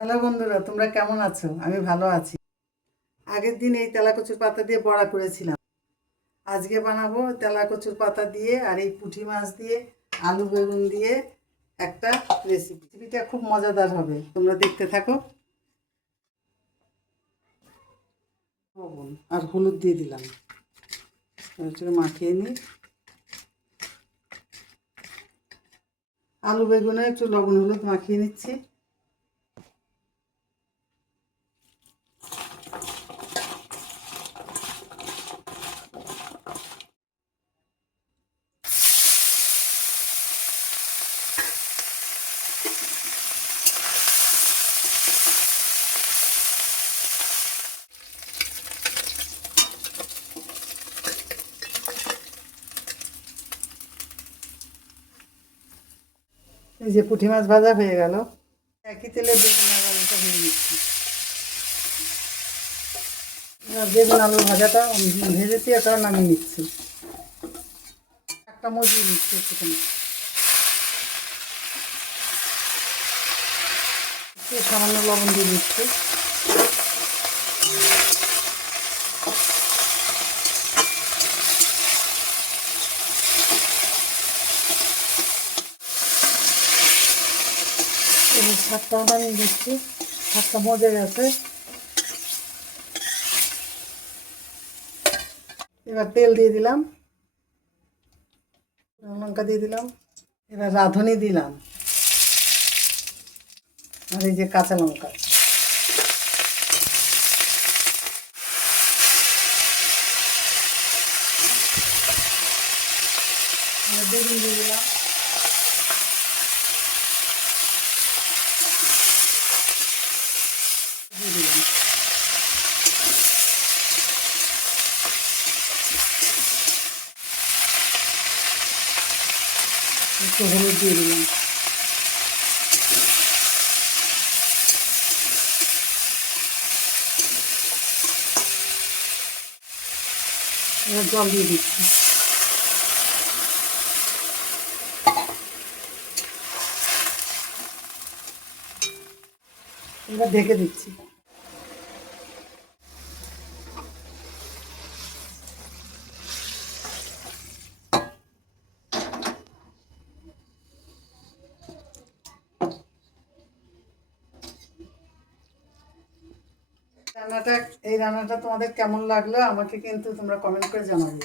Hello বন্ধুরা, তোমরা কেমন আছো? আমি ভালো আছি। আগের দিন এই তেলাকচুর পাতা দিয়ে বড়া করেছিলাম। আজকে বানাবো তেলাকচুর পাতা দিয়ে আর এই পুঁটি মাছ দিয়ে আলু বেগুন দিয়ে একটা রেসিপিটা খুব মজাদার হবে। তোমরা দেখতে থাকো। লবণ আর হলুদ দিয়ে দিলাম, মাখিয়ে নিই। আলু বেগুনে একটু লবণ হলুদ মাখিয়ে নিচ্ছি। এই যে পুঁটি মাছ ভাজা হয়ে গেল, একই তেলে বেগুন আর আলুটা ভেজে নিচ্ছি। বেগুন আলু ভাজাটা ভেজেছি, এটা নামিয়ে নিচ্ছি। একটা মজিয়ে নিচ্ছি একটুখানি, একটু সামান্য লবণ দিয়ে দিচ্ছি। শাকটা নামিয়ে দিচ্ছি, শাকটা মজে গেছে। এবার তেল দিয়ে দিলাম, লঙ্কা দিয়ে দিলাম, এবার রাঁধুনি দিলাম, আর এই যে কাঁচা লঙ্কা। বেগুন দিয়ে দিলাম, দিয়ে দিলাম। একটু হলুদ দিয়ে দিলাম। এবার জল দিয়ে দিচ্ছি। এবার ঢেকে দিচ্ছি। এই রান্নাটা তোমাদের কেমন লাগলো আমাকে কিন্তু তোমরা কমেন্ট করে জানাবে।